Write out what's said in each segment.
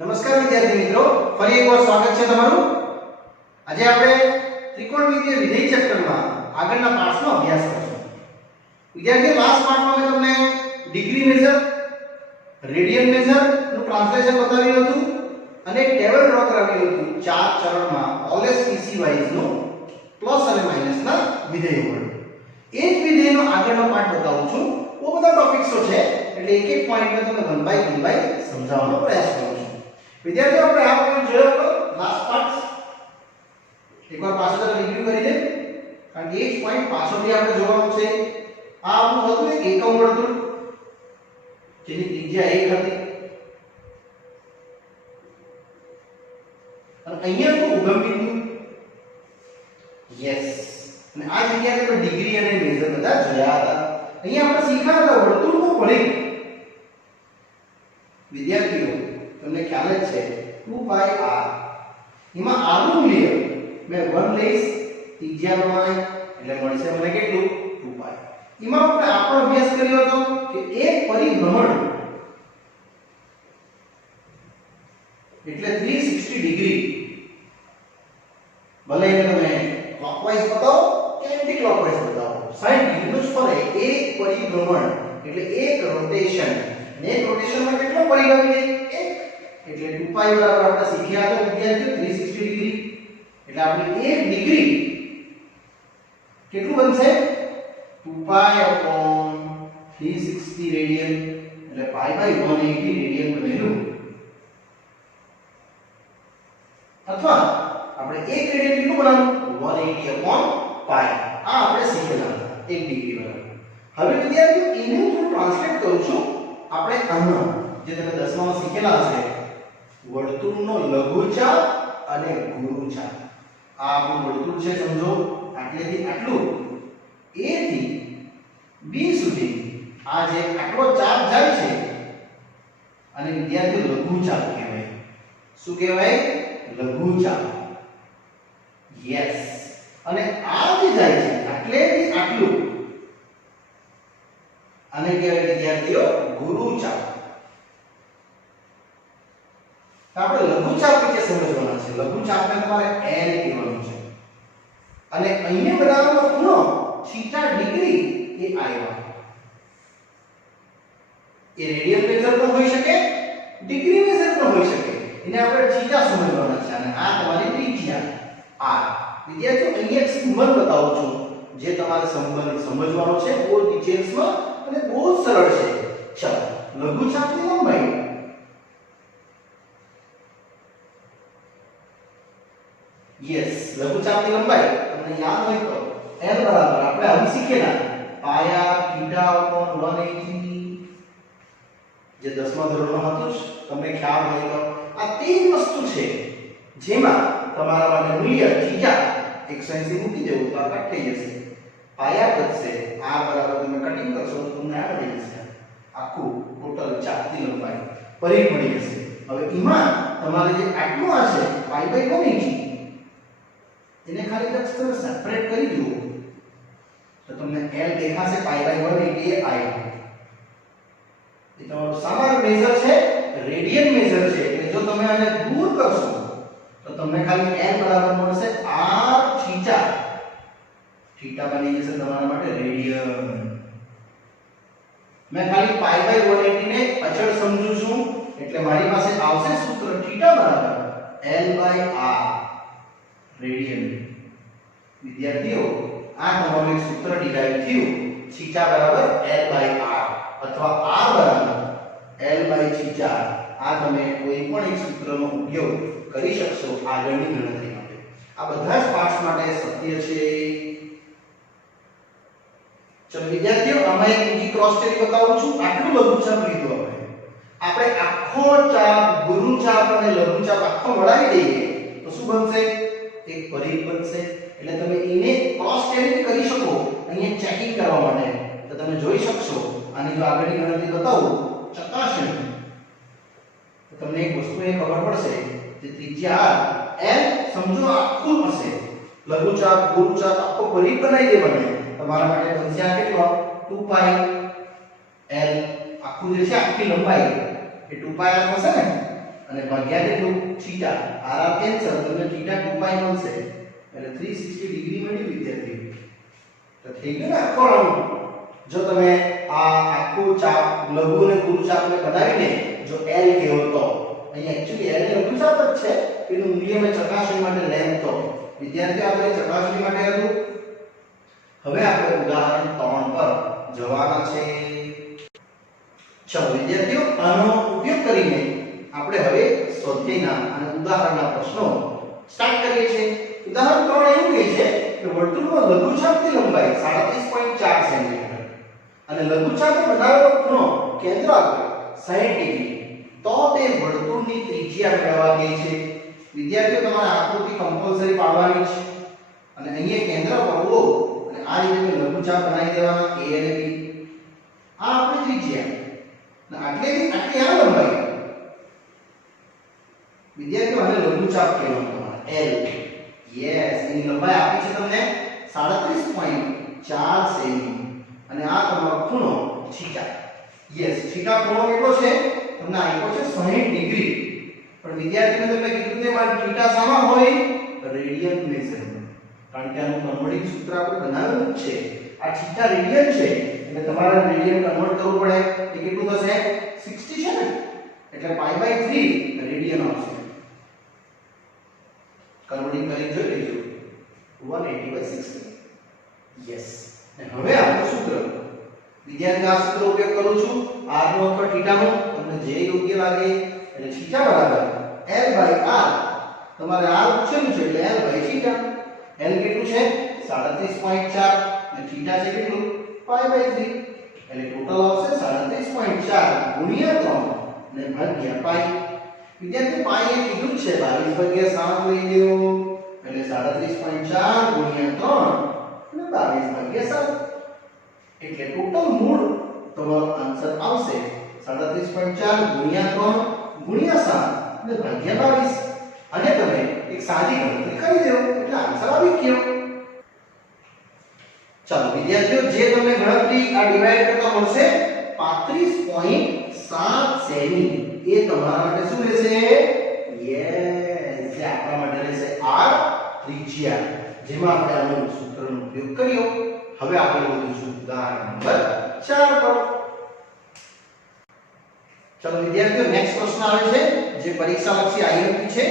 નમસ્કાર વિદ્યાર્થી મિત્રો, ફરી એકવાર સ્વાગત છે તમારું। આજે આપણે ત્રિકોણમિતિય વિધેય ચેપ્ટરમાં આગળના પાઠનો અભ્યાસ કરીશું। વિદ્યાર્થીઓ, લાસ્ટ પાઠમાં મેં તમને ડિગ્રી મેજર, રેડિયન મેજર નું ટ્રાન્સલેશન બતાવ્યું હતું અને ટેબલ ડ્રો કરાવ્યું હતું ચાર ચરણમાં ઓલવેઝ પીસી વાઇઝ નું પ્લસ અને માઈનસ ના વિધેયો વડે। એ જ વિધેયનો આગળનો પાઠ બતાવું છું। બહુ બધા ટોપિક્સો છે એટલે એક એક પોઈન્ટ પર તમને 1 બાય 2 બાય સમજાવવાનો પ્રયાસ કરું છું। વિદ્યાર્થીઓ, આપણે આ પોઈન્ટ જોયો હતો લાસ્ટ પાર્ટ, એકવાર પાછો તરફ રિવ્યુ કરી દે, કારણ કે એ જ પોઈન્ટ પાછળથી આપણે જોવાનું છે। આ આપણું હતું એક એકમ વર્તુળ જેની ત્રિજ્યા 1 હતી અને અહીંયા તો ઉગમ બિંદુ, યસ, અને આ જગ્યાએ આપણે ડિગ્રી અને મેજર બધા જોયા હતા। અહીંયા આપણે શીખ્યા હતા વર્તુળનું પરિઘ। વિદ્યાર્થીઓ, તમને ખ્યાલ જ છે 2 પાઈ r, એમાં r નું મૂલ્ય મેં 1 લઈશ ત્રિજ્યા પ્રમાણે એટલે મળશે મને કેટલું 2 પાઈ। એમાં આપણે આપણો અભ્યાસ કર્યો હતો કે એક પરિભ્રમણ એટલે 360 ડિગ્રી, ભલે એને તમે ક્લોકવાઇઝ બતાવો કે એન્ટી ક્લોકવાઇઝ બતાવો, 60 ડિગ્રીનું જ ફરે એક પરિભ્રમણ એટલે એક રોટેશન, ને એક રોટેશનમાં કેટલો પરિઘ આવી જાય? એક, એટલે 2 પાઈ બરાબર આપણે શીખ્યા હતા વિદ્યાર્થીઓ 360 ડિગ્રી, એટલે આપણી 1 ડિગ્રી કેટલું બનશે? 2 પાઈ અપોન 360 રેડિયન, એટલે પાઈ બાય 180 રેડિયન બનેલું। અથવા આપણે 1 રેડિયન કેટલું બનાવવું? 180 અપોન પાઈ, આ આપણે શીખેલા હતા 1 ડિગ્રી બરાબર। હવે વિદ્યાર્થીઓ, એને હું ટ્રાન્સલેટ કરું છું આપણે આનો, જે તમે 10માં શીખેલા હશે, વર્તુળનો લઘુચાપ અને ગુરુચાપ। આ આપણું વર્તુળ છે, સમજો, આટલેથી આટલું a થી b સુધી આ જે આટલો ચાપ જાય છે અને વિદ્યાર્થીઓ લઘુચાપ કહેવાય। શું કહેવાય? લઘુચાપ, યસ। અને આ જે જાય છે આટલેથી આટલું, આને કહેવાય વિદ્યાર્થીઓ ગુરુચાપ। તો આપણે લઘુચાપ વિશે સમજવાના છે। લઘુચાપને તમારે l કહેવાનું છે અને અહીંયા બનાવવાનો ખૂણો થીટા ડિગ્રી એ આવ્યા। એ રેડિયન મેજર પણ હોઈ શકે, ડિગ્રી મેજર પણ હોઈ શકે, એને આપણે થીટા સમજવાના છે અને આ તમારી ત્રિજ્યા r। વિદ્યાર્થીઓ, અહીંયા એક સંબંધ બતાવું છું જે તમારે સંબંધ સમજવાનો છે બહુ ડિટેલ્સમાં અને બહુ સરળ છે। ચાલો, લઘુચાપની લંબાઈ યસ, લઘુચાપની લંબાઈ તમને યાદ હોય તો l બરાબર આપણે હવે શીખેલા પાયા થીટા upon 180, જે 10મા ધોરણમાં હતું જ, તમને ખ્યાલ હોય તો આ તે જ વસ્તુ છે જેમાં તમારા માટે મૂલ્ય થીટા 180 મૂકી દેવું તો આ કટ થઈ જશે, પાયા વધશે, r બરાબર તમે કટિંગ કરશો તો તમને આ મળી જશે, આખું ટોટલ ચાપની લંબાઈ પરિઘ મળી જશે। હવે એમાં તમારે જે આટલું આ છે પાઈ બાય 180, એને ખાલી જસ્ટ તમે સેપરેટ કરી દો તો તમને l દેખાશે, પાઈ બાય 180 એ આવ્યું। એ તમારો સામાન્ય મેજર છે, રેડિયન મેજર છે, એટલે જો તમે આને દૂર કરશો તો તમને ખાલી l બરાબર મળશે r થીટા, થીટા બની જશે તમારા માટે રેડિયન। મેં ખાલી પાઈ બાય 180 ને અચળ સમજું છું એટલે મારી પાસે આવશે સૂત્ર થીટા બરાબર l બાય r રેડિયન। વિદ્યાર્થીઓ, આ તમારું એક સૂત્ર ડિરાઈવ થયું, થીટા બરાબર l બાય r અથવા r બરાબર l બાય થીટા। આ તમે કોઈ પણ એક સૂત્રનો ઉપયોગ કરી શકશો આગળની ગણતરી માટે। આ બધા જ પાર્ટ્સ માટે સત્ય છે। ચલો વિદ્યાર્થીઓ, આમાં એક બીજી ક્રોસ સ્ટડી બતાવું છું। આટલું લઘુચાપ લીધું આપણે આખો ચાપ, ગુરુચાપ અને લઘુચાપ આખો મળાવી દઈએ તો શું બનશે? એક પરિઘ બનશે। એટલે તમે એને ક્રોસ સ્ટડી કરી શકો અહીંયા ચેકિંગ કરવા માટે, તો તમે જોઈ શકશો। આની જો આગળની ગણતરી બતાવું ચકાસણી, તો તમને એક વસ્તુ એ ખબર પડશે કે ત્રિજ્યા l સમજો આખું હશે, લઘુચાપ ગુરુચાપ આખો પરિઘ બનાવી દેવાનો, તમારા માટે બનશે આ કેટલો? 2 પાઈ l, આખું જે છે આખી લંબાઈ એ 2 પાઈ r થશે ને, અને ભાગ્યા કેટલું થીટા આર કેન્સલ તમને થીટા 2π મળશે એટલે 360 ડિગ્રી મળ્યું વિદ્યાર્થી તો થઈ ગયું ને આખો રાઉન્ડ જો તમે આ આખું ચાપ લઘુ અને ગુરુ ચાપને બનાવીને જો L કહેવો તો અહીંયા એક્ચ્યુઅલી L એ લઘુ ચાપ જ છે એનું મૂલ્ય મેં ચકાસણી માટે લેમ તો વિદ્યાર્થીઓ આપણે ચકાસણી માટે હતું હવે આપણે ઉદાહરણ 3 પર જવાના છે ચલો વિદ્યાર્થીઓ આનો ઉપયોગ કરીને આપણે હવે સ્વાધ્યાયના અને ઉદાહરણના પ્રશ્નો સ્ટાર્ટ કરીએ છીએ ઉદાહરણ 3 એવું કહે છે કે વર્તુળમાં લઘુચાપની લંબાઈ 37.4 સેમી અને લઘુચાપે બનાવેલો ખૂણો કેન્દ્ર આગળ 60 ડિગ્રી તો તે વર્તુળની ત્રિજ્યા મેળવવા કહે છે વિદ્યાર્થીઓ તમારે આકૃતિ કમ્પલસરી પાડવાની છે અને અહીંયા કેન્દ્ર પર O અને આ રીતે લઘુચાપ બનાવી દેવાના A અને B આ આપણી ત્રિજ્યા અને આટલી આ લંબાઈ વિદ્યાર્થીઓ આને લઘુચાપ કહેવામાં L યસ એની લંબાઈ આપી છે તમને 37.4 સેમી અને આ તમારો ખૂણો થીટા યસ થીટા ખૂણો કેટલો છે તમને આપ્યો છે 60 ડિગ્રી પણ વિદ્યાર્થીઓને તમે કીધું તે મારે થીટા શામાં હોય રેડિયન મેઝરમેન્ટ કારણ કે આનું કન્વર્ટિંગ સૂત્ર આપણે બનાવેલું છે આ થીટા રેડિયન છે એટલે તમારે રેડિયન કન્વર્ટ કરવું પડે એ કેટલું થશે 60 છે ને એટલે π/3 રેડિયન આવશે કન્વર્ટિંગ કરી જોઈ લેજો 180/60 યસ અને હવે આપણું સૂત્ર વિદ્યાર્થી આ સૂત્ર ઉપયોગ કરું છું r નો અથવા θ નો તમને જે યોગ્ય લાગે એટલે θ બરાબર l/r તમારે r પૂછેલું છે એટલે l/θ l કેટલું છે 37.4 અને θ છે કેટલું π/3 એટલે ટોટલ આવશે 37.4 ગુણ્યા 3 અને ભાગ્યા π વિદ્યાર્થી π એ કીધું છે 22/7 લઈ લ્યો એટલે 37.4 ગુણ્યા 3 અને 22/7 એટલે ટોટલ મૂળ તમારો આન્સર આવશે 37.4 ગુણ્યા 3 ગુણ્યા 7 અને ભાગ્યા 22 અને તમે એક સાદી ગણતરી કરી દો એટલે આન્સર આવી ગયો ચાલો વિદ્યાર્થીઓ જે તમને ગણતરી આ ડિવાઇડ કરતા મળશે 35.7 સેમી એ તમારા માટે શું રહેશે યસ જે આપણા માટે રહેશે r ત્રિજ્યા જેમાં આપણે આનું સૂત્રનો ઉપયોગ કર્યો હવે આપણે વધીશું ઉદાહરણ નંબર 4 પર ચલો વિદ્યાર્થીઓ નેક્સ્ટ પ્રશ્ન આવે છે જે પરીક્ષાલક્ષી આઈએમપી છે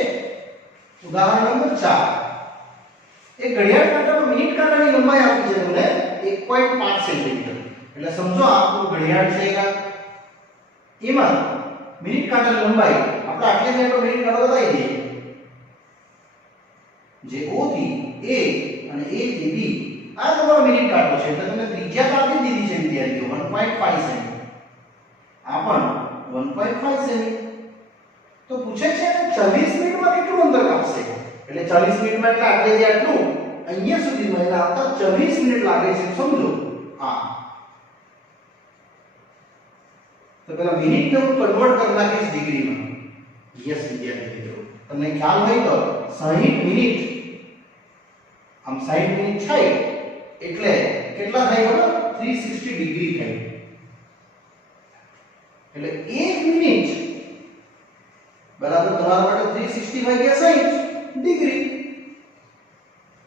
ઉદાહરણ નંબર 4 એક ઘડિયાળ કાંટામાં મિનિટ કાંટાની લંબાઈ આપી છે તમને 1.5 સેન્ટીમીટર એટલે સમજો આપણું ઘડિયાળ છે એમાં મિનિટ કાંટાની લંબાઈ આપણે આટલી જ મિનિટ કાંટો બતાવી દઈએ જે O થી A અને A થી B આ તમારો મિનિટ કાંટો છે એટલે તમને ત્રિજ્યા આપી દીધી છે વિદ્યાર્થીઓ 1.5 સેમી આ પણ 1.5 સેમી તો પૂછે છે 40 મિનિટમાં કેટલું અંતર કાપશે એટલે 40 મિનિટમાં એટલે આટલેથી આટલું અહીંયા સુધીમાં એટલે આવતા 40 મિનિટ લાગે છે સમજો હા તો પેલા મિનિટને હું કન્વર્ટ કરી નાખીશ ડિગ્રીમાં યસ વિદ્યાર્થીઓ તમને ખ્યાલ હોય તો 60 મિનિટ આમ 60 મિનિટ થાય એટલે કેટલા થાય ખબર 360 ડિગ્રી થાય એટલે 1 મિનિટ બરાબર તમારા માટે 360 ભાગ્યા 60 ડિગ્રી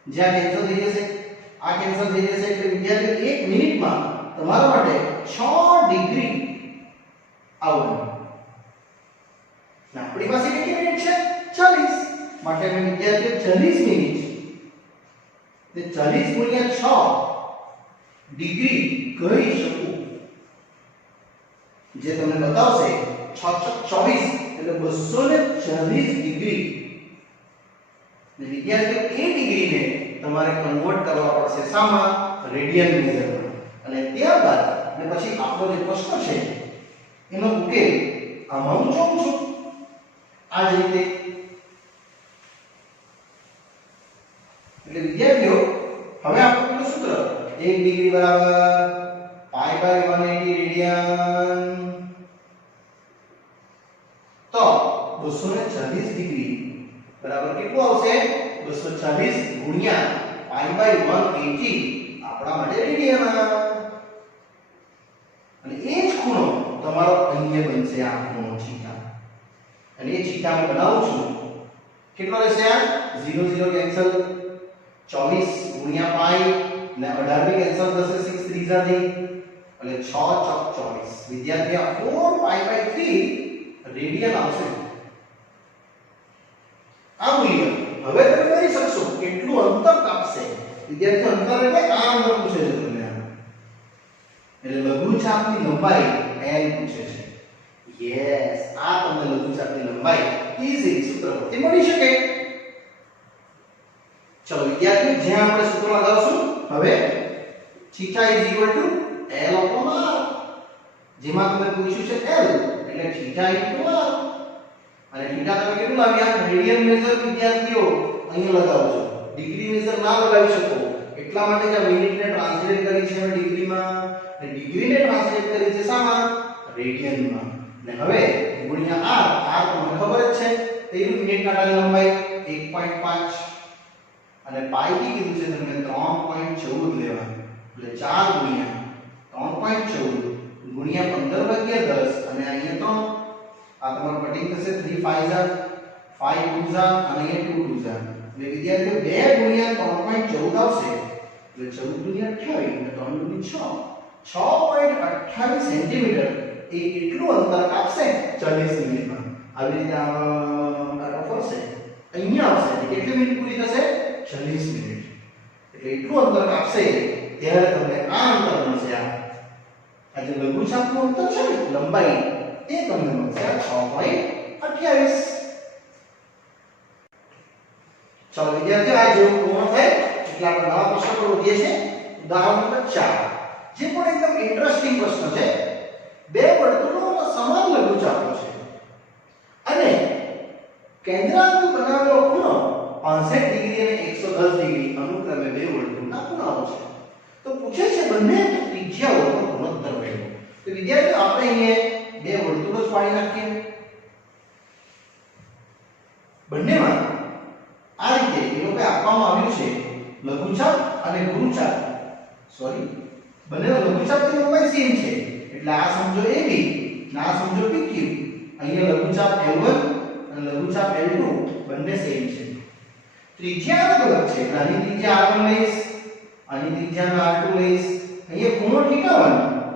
જ્યાં કેન્સલ થઈ જશે આ કેન્સલ થઈ જશે એટલે વિદ્યાર્થી 1 મિનિટમાં તમારા માટે 6 ડિગ્રી આવવાનું આપણી પાસે કેટલી મિનિટ છે 40 માટે અમે વિદ્યાર્થીઓ 40 મિનિટ તે 40 ગુણ્યા 6 ડિગ્રી કહી શકું જે તમને બતાવશે 6 24 એટલે 240 ડિગ્રી ને વિદ્યાર્થીઓ એ ડિગ્રીને તમારે કન્વર્ટ કરવા પડશે શામાં રેડિયન મેઝરમાં અને ત્યારબાદ અને પછી આપણો જે પ્રશ્ન છે એનો ઉકેલ આમાં હું જોઉં છું આ જ રીતે એટલે વિદ્યાર્થીઓ હવે આપણું પેલું સૂત્ર 1 ડિગ્રી બરાબર π/180 રેડિયન તો 240 ડિગ્રી બરાબર કેટલું આવશે 240 ગુણ્યા π/180 આપણા માટે રેડિયન અને એ જ ખૂણો તમારો અહીંયા બનશે આ ખૂણો થીટા અને એ થીટા હું બનાવું છું કેટલો રહેશે આ 0 0 કેન્સલ 24 ગુણ્યા પાઈ ને 18 ની કેન્સલ થશે 6 ત્રીજા થી એટલે 6 ચોક 24 વિદ્યાર્થી આ 4 પાઈ બાય 3 રેડિયન આવશે આ મૂલ્ય હવે તમે કરી શકશો કેટલું અંતર કાપશે વિદ્યાર્થી અંતર એટલે આ અંતર પૂછે છે તમને એટલે લઘુચાપની લંબાઈ l પૂછે છે યસ આ તમને લઘુચાપની લંબાઈ ઈઝી સૂત્ર પરથી મળી શકે ચલો વિદ્યાર્થીઓ જ્યાં આપણે સૂત્ર લગાવશું હવે થીટા l r જેમાં તમને પૂછ્યું છે l એટલે થીટા r અને થીટા તમે કેટલું લાવ્યા રેડિયન મેજર વિદ્યાર્થીઓ અહીંયા લગાવજો ડિગ્રી મેજર ના લગાવી શકો એટલા માટે કે મિનિટને ટ્રાન્સલેટ કરી છે અમે ડિગ્રીમાં અને ડિગ્રીને ટ્રાન્સલેટ કરી છે શામાં રેડિયનમાં ને હવે ગુણ્યા r તમને ખબર જ છે તેનું મિનિટ કાંટાની લંબાઈ 1.5 અને પાઈ થી કીધું છે તમને 3.14 લેવાનું એટલે 4 ગુણ્યા 3.14 ગુણ્યા 15 ભાગ્યા 10 અને અહીંયા 3 આ તમારું કટિંગ થશે 3 5 જા 5 2 જા અને અહીંયા 2 2 જા એટલે વિદ્યાર્થીઓ 2 ગુણ્યા 3.14 આવશે એટલે 14 ગુણ્યા 28 અને 3 ગુણ્યા 6 6.28 સેન્ટીમીટર એ એટલું અંતર કાપશે 40 મિનિટમાં આવી રીતે કાંટો ફરશે અહીંયા આવશે કેટલી મિનિટ પૂરી થશે 40 મિનિટ એટલે એટલું અંતર કાપશે ત્યારે તમને આ અંતર મળશે આ જે લઘુચાપનું અંતર છે ને લંબાઈ એ તમને મળશે 6.28 ચાલો વિદ્યાર્થીઓ આ જેવું પૂર્ણ થાય એટલે આપણે નવા પ્રશ્ન પર વધીએ છીએ ઉદાહરણ નંબર 4 જે પણ એકદમ ઇન્ટરેસ્ટિંગ પ્રશ્ન છે બે વર્તુળોનો સમાન લઘુચાપો છે અને કેન્દ્રાંક બનાવેલો ખૂણો 65 ડિગ્રી અને 110 ડિગ્રી અનુક્રમે બે વર્તુળના ખૂણાઓ છે તો પૂછે છે બંને ત્રિજ્યાઓનો ગુણોત્તર મેળવો તો વિદ્યાર્થીઓ આપણે અહીંયા બે વર્તુળો જ પાડી નાખીએ બંનેમાં આ રીતે એ લોકો આપવામાં આવ્યું છે લઘુચાપ અને ગુરુચાપ સોરી બંનેનો લઘુચાપની લંબાઈ સેમ છે એટલે આ સમજો AB અને આ સમજો PQ અહીંયા લઘુચાપ L1 અને લઘુચાપ L2 બંને સેમ છે ત્રિજ્યા અલગ અલગ છે એટલે આની ત્રિજ્યા R1 લઈશ આની ત્રિજ્યા R2 લઈશ અહીંયા ખૂણો θ1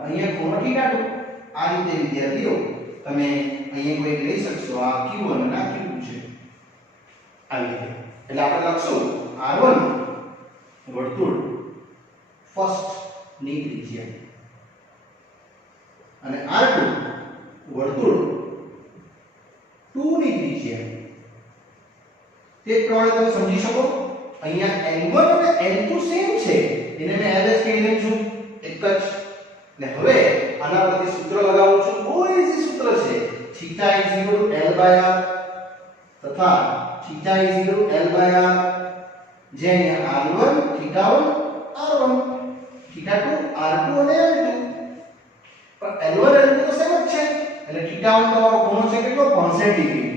અહીંયા ખૂણો θ2 આ રીતે વિદ્યાર્થીઓ તમે અહીંયા કોઈ લઈ શકશો આ Q1 અને આ Q2 છે આવી રીતે એટલે આપણે લખશું R1 વર્તુળ ફર્સ્ટ ની ત્રિજ્યા અને R2 વર્તુળ 2 ની ત્રિજ્યા તે પ્રમાણે તમે સમજી શકો અહીંયા L1 અને L2 સેમ છે એને મેં LS કહી દઉં છું એક જ ને હવે આના પરથી સૂત્ર લગાવું છું બહુ ઈઝી સૂત્ર છે θ L/r તથા θ L/r જે અહીંયા R1 θ1 R1 θ2 R2 અને L2 પણ L1 L2 તો સેમ જ છે એટલે θ1 તમારો ખૂણો છે કેટલો 65 ડિગ્રી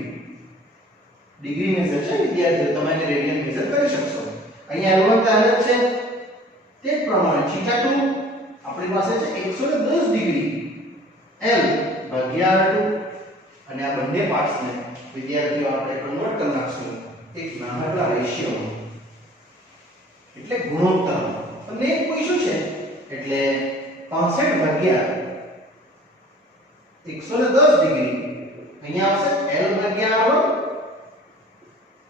ડિગ્રી મેજર છે વિદ્યાર્થીઓ તમે એને રેડિયન મેજર કરી શકશો અહીંયા L1 તો L જ છે તે જ પ્રમાણે θ2 આપણી પાસે છે 110 ડિગ્રી L ભાગ્યા R2 અને આ બંને પાર્ટ્સને વિદ્યાર્થીઓ આપણે કન્વર્ટ કરી નાખશું એક નાનકડા રેશિયોમાં એટલે ગુણોત્તર અને એક પૂછ્યું છે એટલે 65 ભાગ્યા 110 ડિગ્રી અહીંયા આવશે L ભાગ્યા R1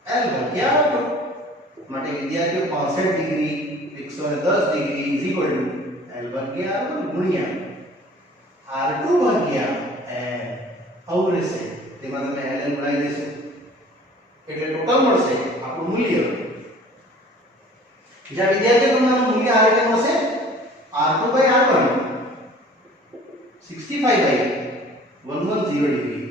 L ભાગ્યા R2 માટે વિદ્યાર્થીઓ 65 ડિગ્રી 110 ડિગ્રી L ભાગ્યા R1 ગુણ્યા R2 ભાગ્યા L આવું રહેશે તેમાં તમે L બનાવી દેશો એટલે ટોટલ મળશે આપણું મૂલ્ય જ્યાં વિદ્યાર્થીઓ તમારું મૂલ્ય આ રીતે મળશે R2 R1 65/110 ડિગ્રી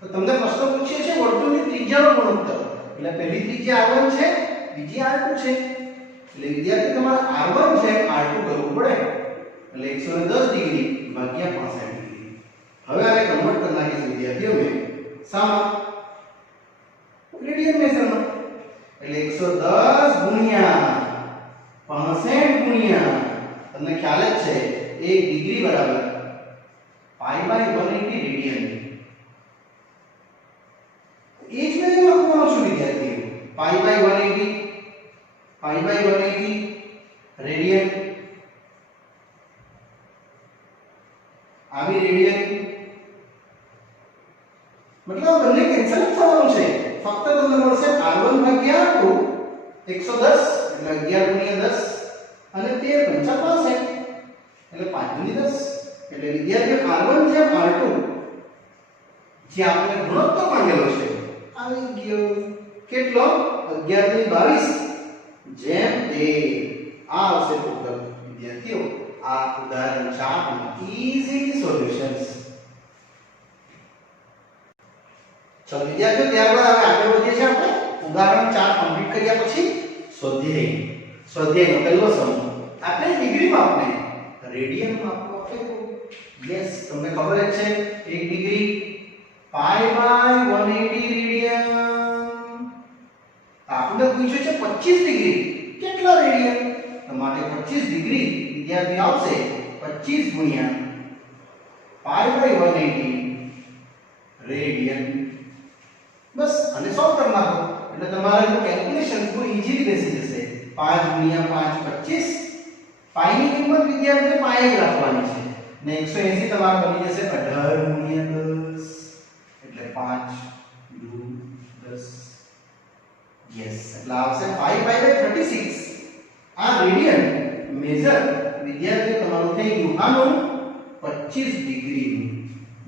તો તમને પ્રશ્ન પૂછ્યો છે વર્તુળની ત્રિજ્યાનો ગુણોત્તર એટલે પહેલી ત્રિજ્યા R1 છે બીજી R2 છે એટલે વિદ્યાર્થી તમારે R1 છે R2 કરવું પડે એટલે 110 ડિગ્રી ભાગ્યા 65 ડિગ્રી હવે આને કન્વર્ટ કરી નાખીશું વિદ્યાર્થીઓ મેં શામાં રેડિયન મેજરમાં એટલે 110 ગુણ્યા 65 ગુણ્યા તમને ખ્યાલ જ છે 1 ડિગ્રી બરાબર પાઈ બાય 180 રેડિયન એ જ મેં લખવાનો છું વિદ્યાર્થીઓ. પાઈ બાય 180 રેડિયન આવી રેડિયન મતલબ બંને કેન્સલ જ થવાનું છે. ફક્ત તમને મળશે r1 ભાગ્યા 2 110 એટલે 11 ગુણ્યા 10 અને 13 પંચા 65 એટલે 5 ગુણ્યા 10 એટલે વિદ્યાર્થીઓ r1 જેમ r2 જે આપણે ગુણોત્તર માંગેલો છે આવી ગયો કેટલો 11 ની 22 જેમ 13 આ આવશે ટોટલ વિદ્યાર્થીઓ. આ ઉદાહરણ 4 નું ઈઝી સોલ્યુશન્સ. ચલો વિદ્યાર્થીઓ ત્યારબાદ હવે આગળ વધીએ છીએ આપણે ઉદાહરણ 4 કમ્પ્લીટ કર્યા પછી સ્વાધ્યાયનો પહેલો સમૂહ આપણે ડિગ્રીમાં આપણે રેડિયનમાં આપણે યસ તમને ખબર જ છે 1 ડિગ્રી પાઈ બાય 180 રેડિયન. આપણે પૂછ્યું છે 25 ડિગ્રી કેટલા રેડિયન તો માટે 25 ડિગ્રી વિદ્યાર્થી આવશે 25 ગુણ્યા પાઈ બાય 180 રેડિયન. બસ અને સોલ્વ કરી નાખો એટલે તમારા કેલ્ક્યુલેશન બહુ ઈઝીલી બેસી જશે. 5 ગુણ્યા 5 25 પાઈ ની કિંમત વિદ્યાર્થીઓ પાઈ જ રાખવાની છે ને 180 તમારા બની જશે 18 ગુણ્યા 10 એટલે 5 2 10 યસ એટલે આવશે 5/36. આ રેડિયન મેજર વિદ્યાર્થીઓ તમારું થઈ ગયું આનું 25 ડિગ્રી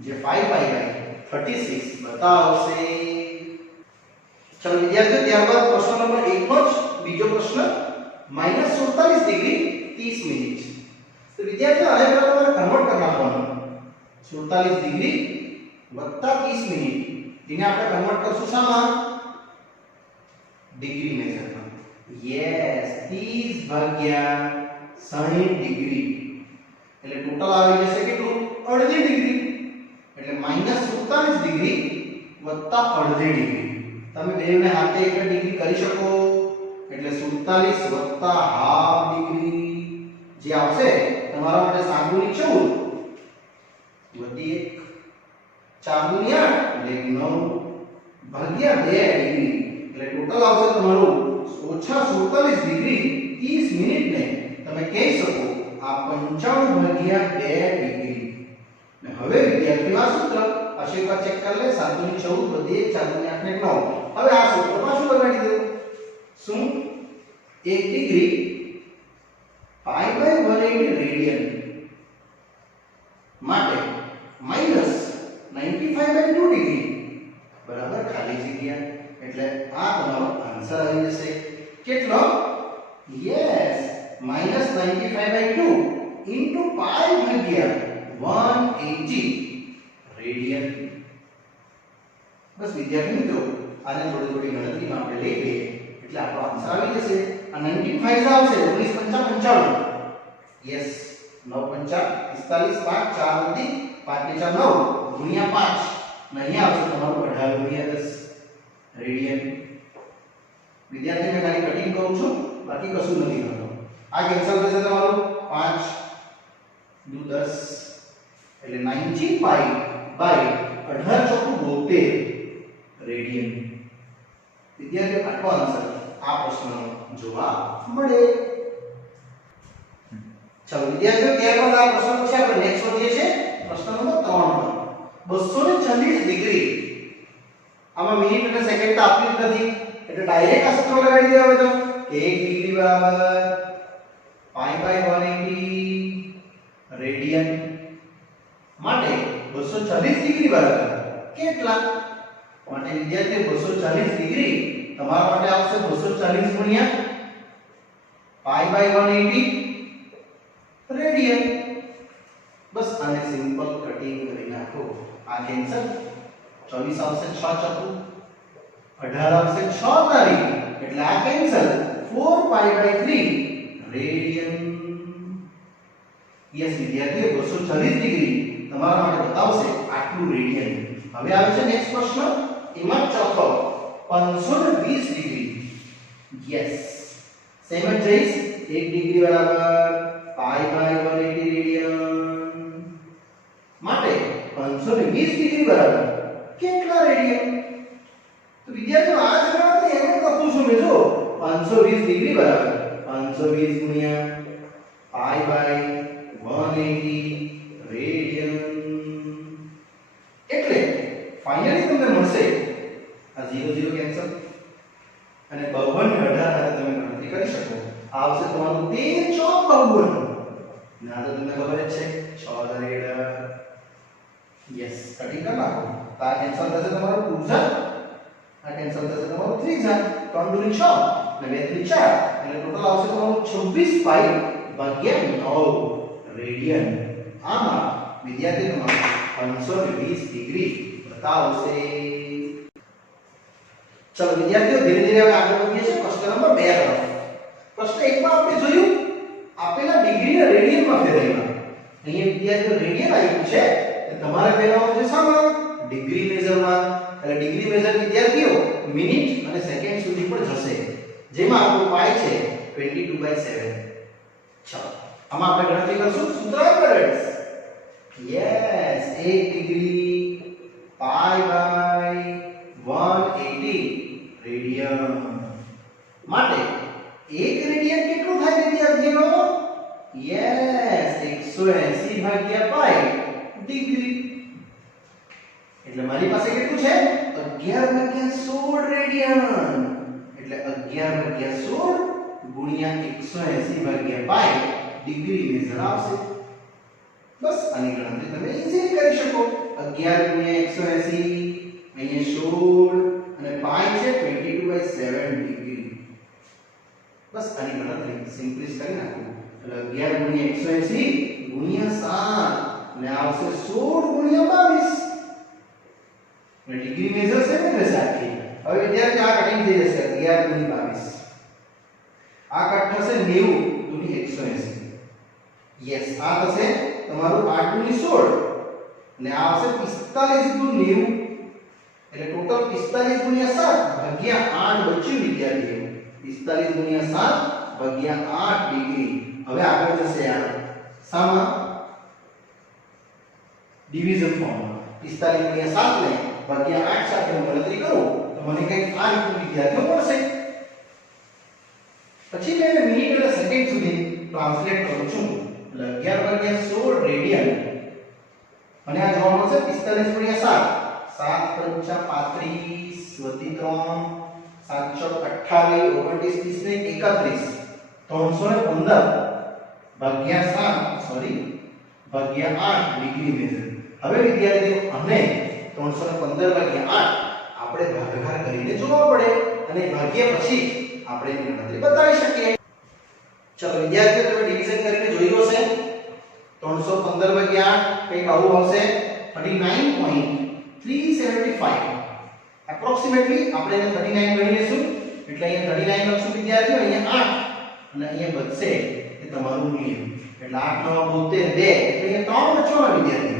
જે 5/36 બતાવશે. ચલો વિદ્યાર્થીઓ ત્યારબાદ પ્રશ્ન નંબર 1 નો જ બીજો પ્રશ્ન -47 ડિગ્રી 30 મિનિટ. તો વિદ્યાર્થીઓ આને તમારે કન્વર્ટ કરી નાખવાનું 47 ડિગ્રી વત્તા 30 મિનિટ એને આપણે કન્વર્ટ કરશું શામાં ડિગ્રી મેજરમાં. યસ 30 ભાગ્યા 60 ડિગ્રી એટલે ટોટલ આવી જશે કેટલું અડધી ડિગ્રી એટલે -47 ડિગ્રી વત્તા અડધી ડિગ્રી. તમે બેને હાથે એક ડિગ્રી કરી શકો એટલે 47 વત્તા હાફ ડિગ્રી જે આવશે તમારા માટે 7 ગુણ્યા 14 વધી 1 4 ગુણ્યા 8 એટલે 9 ભાગ્યા 2 ડિગ્રી એટલે ટોટલ આવશે તમારું ઓછા 47 ડિગ્રી 30 મિનિટ ને તમે કહી શકો આ 95 ભાગ્યા 2 ડિગ્રી. ને હવે વિદ્યાર્થીઓ આ સૂત્ર અશેકા ચેક કરી લે 7 ગુણ્યા 14 વધી 1 4 ગુણ્યા 8 ને 9. હવે આ સૂત્ર પાછું બનાવી દો શું 1 ડિગ્રી પાઈ બાય 180 રેડિયન માટે -95/2 ડિગ્રી બરાબર ખાલી જગ્યા એટલે આ તમારો આન્સર આવી જશે કેટલો યસ -95/2 into પાઈ ભાગ્યા 180 રેડિયન. બસ વિદ્યાર્થી મિત્રો આને થોડી થોડી ગણતરીમાં આપણે લઈ લઈએ એટલે આપણો આન્સર આવી જશે. આ 95 આવશે 19 5 95 યસ 9 5 45 5 4 વધી 5 ને 4 9 ગુણ્યા 5 ને અહીંયા આવશે તમારું 18 ગુણ્યા 10 રેડિયન. વિદ્યાર્થી મેં ખાલી કટિંગ કરું છું બાકી કશું નથી કરતો. આ કેન્સલ થશે તમારું 5 દુ 10 એટલે 90 પાઈ બાય 18 ચોકુ 72 રેડિયન. વિદ્યાર્થીઓ આટલો આન્સર આ પ્રશ્નનો જોવા મળે. ચલો વિદ્યાર્થીઓ ત્યારબાદ આ પ્રશ્ન પછી આપણે નેક્સ્ટ વધીએ છીએ પ્રશ્ન નંબર 3 પર 240 ડિગ્રી. આમાં મિનિટ અને સેકન્ડ તો આપી જ નથી એટલે ડાયરેક્ટ આ સૂત્ર લગાડી દેવા તો 1 ડિગ્રી બરાબર પાઈ બાય 180 રેડિયન માટે 240 ડિગ્રી બરાબર કેટલા માટે વિદ્યાર્થીઓ 240 ડિગ્રી તમારા માટે આવશે 240 ગુણ્યા પાઈ બાય 180 રેડિયન. બસ આને સિમ્પલ કટિંગ કરી નાખો. આ કેન્સલ 24 આવશે 6 ચોકુ 18 આવશે 6 તારીખ એટલે આ cancel 4 pi by 3 radian. Yes વિદ્યાર્થીઓ 240 ડિગ્રી તમારા માટે બતાવશે આટલું રેડિયન. હવે આવે છે નેક્સ્ટ પ્રશ્ન એમાં ચોથો 520 ડિગ્રી. યસ સેમ જ જઈશ 1 ડિગ્રી બરાબર પાઈ બાય 180 રેડિયન માટે 520 ડિગ્રી બરાબર કેટલા રેડિયન. તો તો વિદ્યાર્થીઓ આ જ ગણતરી એમ જ લખું છું મેં જો 520 ડિગ્રી બરાબર 520 ગુણ્યા પાઈ બાય 180 રેડિયન એટલે ફાઇનલી તમને મળશે આ 0 0 કેન્સલ અને 52 ને 18 સાથે તમે ગણતરી કરી શકો આ આવશે તમારું 13 ચોક 52 ના તો તમને ખબર જ છે 6 રેડ યસ કટિંગ કરી નાખો તો આ કેન્સલ થશે તમારું 2 ઝા આ કેન્સલ થશે તમારું 3 ઝા 3 દૂની 6 અને 2 દૂની 4 એટલે ટોટલ આવશે તમારું 26 પાઈ ભાગ્યા 9 રેડિયન આમાં વિદ્યાર્થી તમારું 520 ડિગ્રી બતાવશે ચલો વિદ્યાર્થીઓ ધીરે ધીરે હવે આગળ વધીએ છીએ પ્રશ્ન નંબર 2 તરફ પ્રશ્ન 1 માં આપણે જોયું આપેલા ડિગ્રીને રેડિયનમાં ફેરવવા અહીંયા વિદ્યાર્થીઓ રેડિયન આપ્યું છે તો તમારે ફેરવવાનું છે શામાં ડિગ્રી મેઝરમાં એટલે ડિગ્રી મેઝર વિદ્યાર્થીઓ મિનિટ અને સેકન્ડ સુધી પણ જશે જેમાં આપણું પાઈ છે 22/7 ચલો આમાં આપણે ગણતરી કરશું સૂત્ર students yes 1 degree pi by 180 radian માટે 1 રેડિયન કેટલું થાય વિદ્યાર્થીઓ યસ 180 ભાગ્યા પાઈ ડિગ્રી એટલે મારી પાસે કેટલું છે 11/16 રેડિયન એટલે 11/16 ગુણ્યા 180 ભાગ્યા પાઈ ડિગ્રી મેઝર આવશે બસ આની ગણતરી તમે ઈઝીલી કરી શકો 11 ગુણ્યા 180 અહીંયા 16 અને પાઈ છે 22/7 ડિગ્રી બસ આની ગણતરી સિમ્પલી કરી નાખો એટલે 11 ગુણ્યા 180 ગુણ્યા 7 અને આવશે 16 ગુણ્યા 22 અને ડિગ્રી મેઝર છે ને સાચી હવે વિદ્યાર્થી આ કટિંગ થઈ જશે 11 ગુણ્યા 22 આ કટ થશે 90 ગુણ્યા 180 યસ આ થશે તમારું 8 ગુણ્યા 16 અને આ આવશે 45 ગુણ્યા 90 એટલે ટોટલ 45 ગુણ્યા 7 ભાગ્યા 8 બચ્યું વિદ્યાર્થીઓ 45 ગુણ્યા 7 ભાગ્યા 8 ડિગ્રી હવે આગળ જશે આ સામા ડિવિઝન ફોર્મમાં 45 ગુણ્યા 7 ને ભાગ્યા 8 સાથે હું ગણતરી કરું તો મને કંઈક આ રીતનું વિદ્યાર્થીઓ મળશે પછી મેં મિનિટ અને સેકન્ડ સુધી ટ્રાન્સલેટ કરું છું એટલે 11/16 રેડિયન અને આ જોવા મળશે 45 ગુણ્યા 7 7 5 35 વધી 3 7 28 29 30 ને 31 315 ભાગ્યા 7 સોરી ભાગ્યા 8 ડિગ્રી મેઝર હવે વિદ્યાર્થીઓ અને 315 ભાગ્યા 8 આપણે ભાગાકાર કરીને જોવા પડે અને ભાગ્યા પછી આપણે એની ગણતરી બતાવી શકીએ ચલો વિદ્યાર્થીઓ તમે ડિવિઝન કરીને જોયું હશે 315 ભાગ્યા 8 કંઈક આવું આવશે 39.375 એપ્રોક્સિમેટલી આપણે એને 39 ગણી લેશું એટલે અહીંયા 39 લખશું વિદ્યાર્થીઓ અહીંયા 8 અને અહીંયા બચશે એ તમારું મૂલ્ય એટલે 8 9 72 2 એટલે અહીંયા 3 બચવાના વિદ્યાર્થીઓ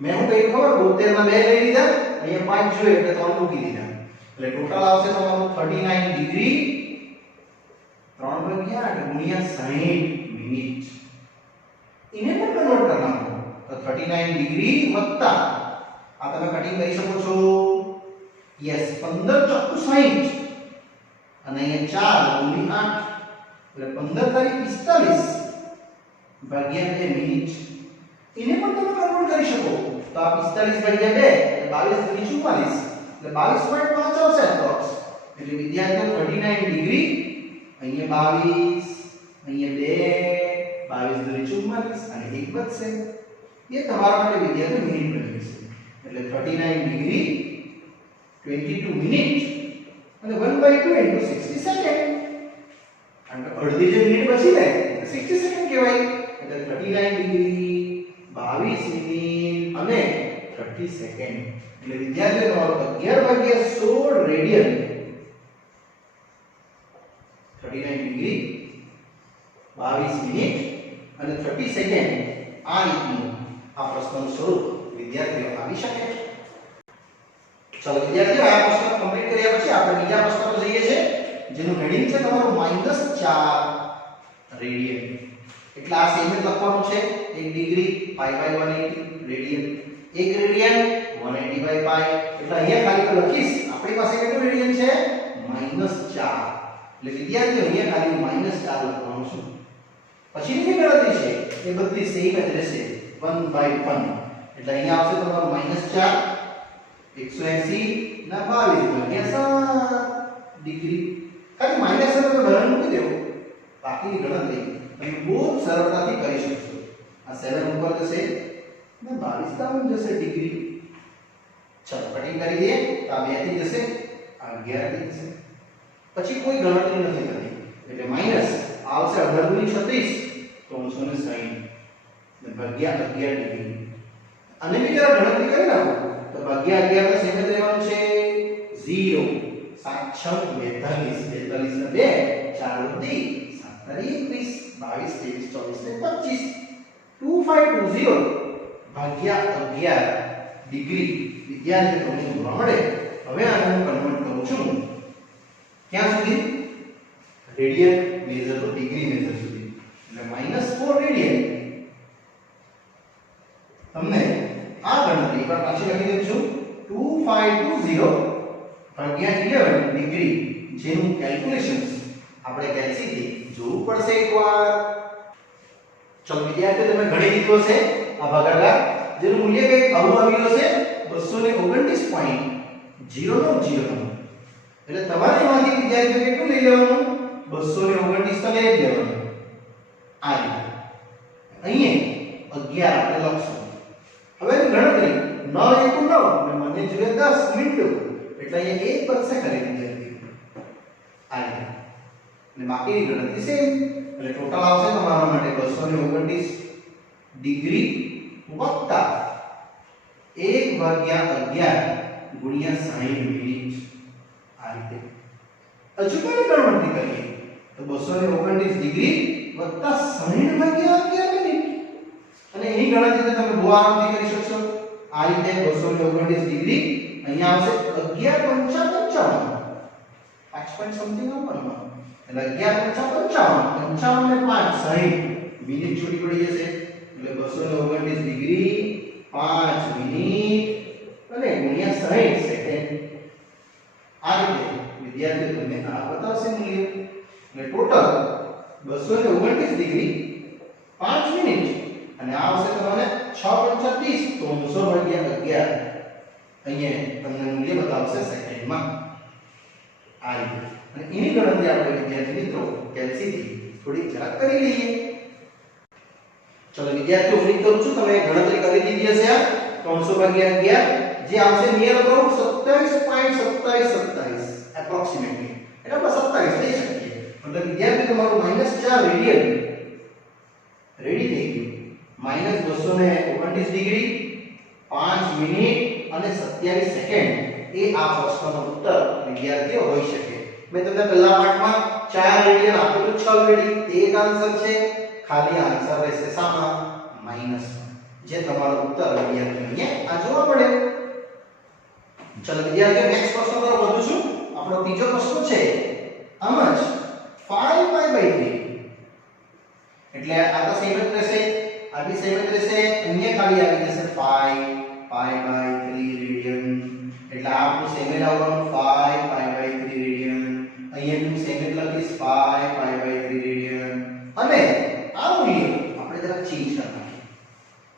મેં હું કહી ખબર 72 માં 2 લઈ લીધા અહીંયા 5 જોઈએ એટલે 3 મૂકી દીધા એટલે ટોટલ આવશે તમારું 39 ડિગ્રી 3/8 ગુણ્યા 60 મિનિટ ઇને પણ કન્વર્ટ કરવાનું તો 39 ડિગ્રી વત્તા આ તમે કટિંગ કરી શકો છો યસ 15 ચોક્કુ 60 અને અહીંયા 4 ગુણ્યા 8 એટલે 15 તારીખ 45 ભાગ્યા 2 મિનિટ ઇને પણ તમે કન્વર્ટ કરી શકો તો આ 45 ભાગ્યા 2 એટલે 22 ગુણ્યા 44 એટલે 22.5 આવશે એપ્રોક્સ એટલે વિદ્યાર્થીઓ 39 ડિગ્રી અહીંયા 22 અહીંયા 2 22 44 અને 1 બચશે એ તમારા માટે વિદ્યાર્થીઓ મિનિટ બની જશે એટલે 39 ડિગ્રી 22 મિનિટ અને 1/2 into 60 સેકન્ડ અને અડધી જે મિનિટ બચી ને 60 સેકન્ડ કહેવાય એટલે 39 ડિગ્રી 22 મિનિટ અને 30 સેકન્ડ એટલે વિદ્યાર્થીઓ તમારો 11/16 રેડિયન 39 ડિગ્રી 22 મિનિટ અને 30 સેકન્ડ આ રીતનું આ પ્રશ્નનું સ્વરૂપ વિદ્યાર્થીઓ આવી શકે ચલો વિદ્યાર્થીઓ આ પ્રશ્ન કમ્પ્લીટ કર્યા પછી આપણે બીજા પ્રશ્ન પર જઈએ છીએ જેનું હેડિંગ છે તમારું -4 રેડિયન એટલે આ સેમ જ લખવાનું છે 1 degree pi by 180 radian 1 radian 180 by pi એટલે અહીંયા ખાલી તો લખીશ આપણી પાસે કેટલું રેડિયન છે -4 એટલે વિદ્યાર્થીઓ અહીંયા ખાલી -4 લખવાનું છે પછીની ગણતરી છે એ બધી સેમ જ રહેશે 1 બાય 1 એટલે અહીંયા આવશે તમારું -4 180 ના 22 ભાગ્યા 7 ડિગ્રી ખાલી માઈનસ તો બહાર મૂકી દેવો બાકીની ગણતરી તમે બહુ સરળતાથી કરી શકશો આ 7 ઉપર જશે ને 22 ડાઉન જશે ડિગ્રી ચલો કટિંગ કરી દઈએ તો આ 2 થી જશે આ 11 થી જશે પછી કોઈ ગણતરી નથી કરવી એટલે માઈનસ આવશે 18 * 36 360 ને ભાગ્યા 11 ડિગ્રી અને બી જરા ગણતરી કરી નાખો તો ભાગ્યા 11 તો સેમ જ રહેવાનું છે 0 7 6 42 42 ને 2 4 દી 7 21 22 23 24 ને 25 2520 ભાગ્યા 11 ડિગ્રી વિદ્યાર્થી તમને જોવા મળે હવે આને હું કન્વર્ટ કરું છું ક્યાં સુધી રેડિયન મેજર તો ડિગ્રી મેજર સુધી એટલે -4 રેડિયન તમને આ ગણતરી પર પાછી લખી દઉં છું 2520 ભાગ્યા 11 ડિગ્રી જેનું કેલ્ક્યુલેશન્સ આપણે કેલ્સીથી જોવું પડશે એકવાર ચલો વિદ્યાર્થીઓ તમે ઘણી લીધો છે આ ભાગાકાર જેનું મૂલ્ય કંઈક આવું આવ્યું હશે 229.090 એટલે તમારે એમાંથી વિદ્યાર્થીઓ કેટલું લઈ લેવાનું 229 તો લઈ જ લેવાનું આ રીતે અહીંયા 11 આપણે લખશું હવે ગણતરી 9 * 9 અને મને જોઈએ 10 મિનિટ એટલે અહીંયા 1 બચશે ખરી વિદ્યાર્થીઓ આ રીતે અને બાકીની ગણતરી સેમ એટલે ટોટલ આવશે તમારા માટે 229 ડિગ્રી વત્તા 1/11 ગુણ્યા 60 મિનિટ આ રીતે હજુ કોઈ ગણતરી કરીએ તો 229 ડિગ્રી વત્તા 60/11 મિનિટ અને એની ગણતરી તમે બહુ આરામથી કરી શકશો આ રીતે 229 ડિગ્રી અહીંયા આવશે 11.55 5 પોઈન્ટ સમથિંગ આવવાનું એટલે 11.55 ને 5 60 મિનિટ છૂટી પડી જશે એટલે 229 ડિગ્રી 5 મિનિટ અને ગુણ્યા 60 સેકન્ડ આ રીતે વિદ્યાર્થીઓ તમને આ બતાવશે મૂલ્ય એટલે ટોટલ 229 ડિગ્રી 5 મિનિટ અને આ આવશે તમારે 6.36 300/11 અહીંયા તમને મૂલ્ય બતાવશે સેકન્ડમાં આ રીતે અને એની ગણતરી આપણે વિદ્યાર્થી મિત્રો કેલ્સીથી થોડી જરાક કરી લઈએ ચલો વિદ્યાર્થીઓ ફરી કરું છું તમે ગણતરી કરી દીધી હશે આ 300/11 જે આવશે નિયર અબાઉટ 27.2727 એપ્રોક્સિમેટલી એટલે આપણે 27 લઈ શકીએ મતલબ વિદ્યાર્થી તમારું -4 રેડિયન રેડી થઈ ગયું -229 ડિગ્રી 5 મિનિટ અને 27 સેકન્ડ એ આ પ્રશ્નનો ઉત્તર વિદ્યાર્થીઓ હોઈ શકે મેં તમને પહેલા પાઠમાં 4 રેડિયન આપેલું 6 રેડિયન તે એક આન્સર છે ખાલી આન્સર રહેશે સામા -1 જે તમારો ઉત્તર વિદ્યાર્થીઓ અહીંયા આ જોવા મળે ચલો વિદ્યાર્થીઓ નેક્સ્ટ પ્રશ્ન પર વધું છું આપણો ત્રીજો પ્રશ્ન છે આમ જ 5π/3 એટલે આ તો સેમ જ રહેશે આ બી સેમ જ રહેશે અહીંયા ખાલી આવી જશે 5π/3 રેડિયન એટલે આ આપણું સેમ જ આવવાનું 5π/3 રેડિયન અહીંયા હું સેમ જ લખીશ 5π/3 રેડિયન અને આ મૂલ્ય આપણે જરા ચેન્જ કરી નાખીએ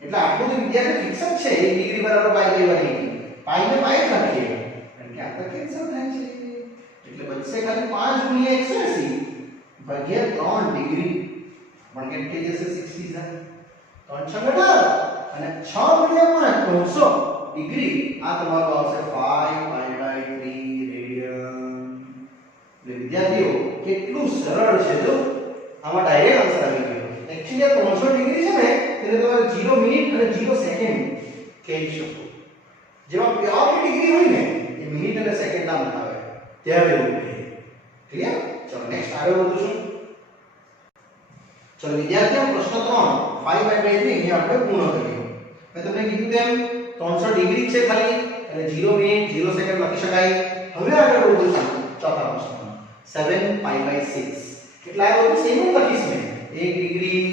એટલે આટલું તો વિદ્યાર્થી ફિક્સ જ છે 1 ડિગ્રી બરાબર π/180 પાઈ ને પાઈ રાખીએ કારણ કે આ તો કેન્સલ થાય છે એટલે બચશે ખાલી 5 ગુણ્યા 180 ભાગ્યા 3 ડિગ્રી પણ કેટલી જશે 60 3 6 અને 6 ગુણ્યા 5 300 ડિગ્રી આ તમારો આવશે 5π/3 રેડિયન એટલે વિદ્યાર્થીઓ કેટલું સરળ છે જો આમાં ડાયરેક્ટ આન્સર આવી ગયો એક્ચ્યુઅલી આ 300 ડિગ્રી છે ને તેને તમારે 0 મિનિટ અને 0 સેકન્ડ કહી શકો જેમાં પ્યોર ડિગ્રી હોય ને એ મિનિટ અને સેકન્ડ ના બતાવે ત્યારે એવું કહે ક્લિયર ચલો નેક્સ્ટ આગળ વધું છું ચલો વિદ્યાર્થીઓ પ્રશ્ન 3 5/3 ને આપણે પૂર્ણ કર્યો મેં તમને કીધું તેમ 300 ડિગ્રી છે ખાલી અને 0 મિનિટ 0 સેકન્ડ લખી શકાય હવે આગળ વધું છું ચોથા પ્રશ્નમાં 7π/6 કેટલા આવ્યો સેમ જ લખીશ મેં 1 ડિગ્રી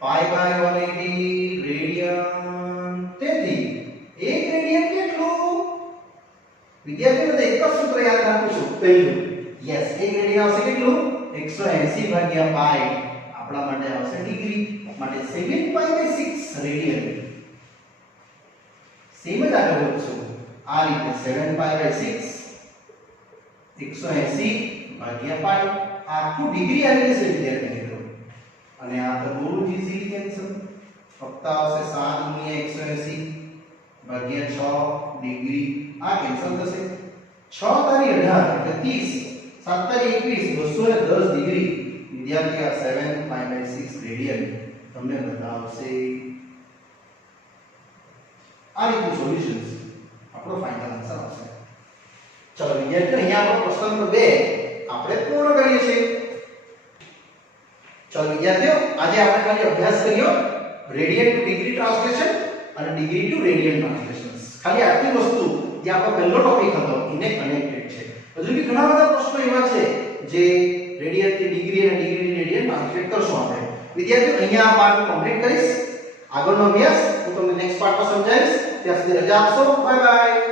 π/180 રેડિયન તેથી વિદ્યાર્થીઓ એક જ સૂત્ર યાદ રાખું છું પહેલું યસ એક રેડિયન આવશે કેટલું 180 ભાગ્યા પાઈ આપણા માટે આવશે ડિગ્રી માટે 7π/6 રેડિયન સેમ જ આગળ વધશું આ રીતે 7π/6 180 ભાગ્યા પાઈ આખું ડિગ્રી આવી જશે વિદ્યાર્થી મિત્રો અને આ તો બહુ જ ઈઝી કેન્સલ ફક્ત આવશે 7 * 180 ભાગ્યા 6 ડિગ્રી આ કેન્સલ થશે 6 તારી 18 એટલે 30 7 તારી 21 210 ડિગ્રી વિદ્યાર્થી આ 7π/6 રેડિયન તમને બતાવશે આ રીતનું સોલ્યુશન્સ આપણો ફાઇનલ આન્સર આવશે ચલો વિદ્યાર્થીઓ અહીંયા આપણો પ્રશ્ન નંબર 2 આપણે પૂર્ણ કરીએ છીએ ચલો વિદ્યાર્થીઓ આજે આપણે ખાલી અભ્યાસ કર્યો રેડિયન ટુ ડિગ્રી ટ્રાન્સલેશન અને ડિગ્રી ટુ રેડિયન ટ્રાન્સલેશન્સ ખાલી આટલી વસ્તુ જે આપણો પહેલો ટોપિક હતો એને કનેક્ટેડ છે હજુ બી ઘણા બધા પ્રશ્નો એવા છે જે રેડિયન થી ડિગ્રી અને ડિગ્રી થી રેડિયન ટ્રાન્સલેટ કરશું આપણે વિદ્યાર્થીઓ અહીંયા આ પાર્ટ કમ્પ્લીટ કરીશ આગળનો અભ્યાસ હું તમને નેક્સ્ટ પાર્ટમાં સમજાવીશ ત્યાં સુધી રજા આપશો બાય બાય